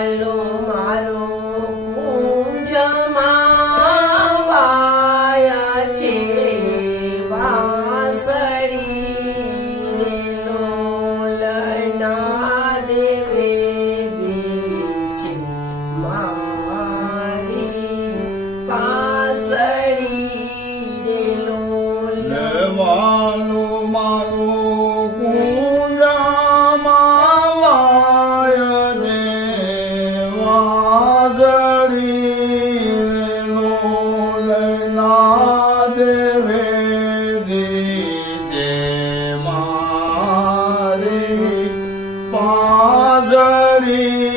વાલો મારો કુંજમાં વાયા છે વાસળી રે લોલના દેવે છે મારી પાસળી રે લોલ વાલો મારો કુંજમાં વાયા છે વાસળી રે લોલના દેવે છે મારી પાસળી